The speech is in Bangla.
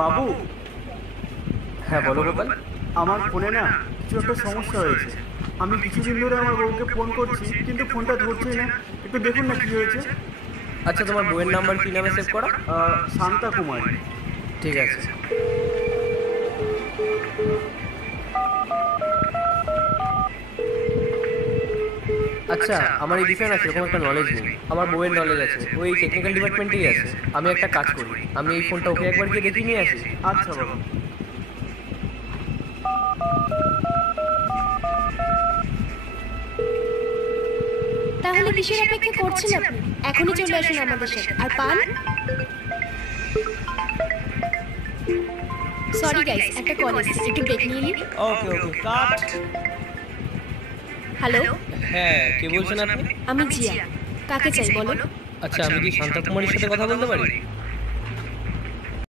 বাবু। হ্যাঁ বলো গোপাল। আমার ফোনে না কিছু একটা সমস্যা হয়েছে। আমি কিছুদিন ধরে আমার বউকে ফোন করছি কিন্তু ফোনটা ধরছেই না। একটু দেখুন না কি হয়েছে। আচ্ছা তোমার বউয়ের নাম্বার কি নামে সেভ করা? শান্তা কুমারী। ঠিক আছে। আচ্ছা আমার এই বিষয়ে না সেরকম একটা নলেজ নেই। আমার বউয়ের নলেজ আছে, ওই টেকনিক্যাল ডিপার্টমেন্টেই আছে। আমি একটা কাজ করি, আমি এই ফোনটা ওকে একবার গিয়ে দেখিয়ে নিয়ে আসি। আচ্ছা বাবু। তাহলে কিসের অপেক্ষা করছেন আপনি? এখনই চলে আসুন আমাদের সাথে। আর পান? সরি গাইস, একটা কল এসেছে, একটু ব্রেক নিয়ে নিন। ওকে ওকে কাট। হ্যালো, হ্যাঁ কে বলছেন আপনি? আমি জিয়া। কাকে চাই বলো? আচ্ছা আমি কি শান্তা কুমারীর সাথে কথা বলতে পারি?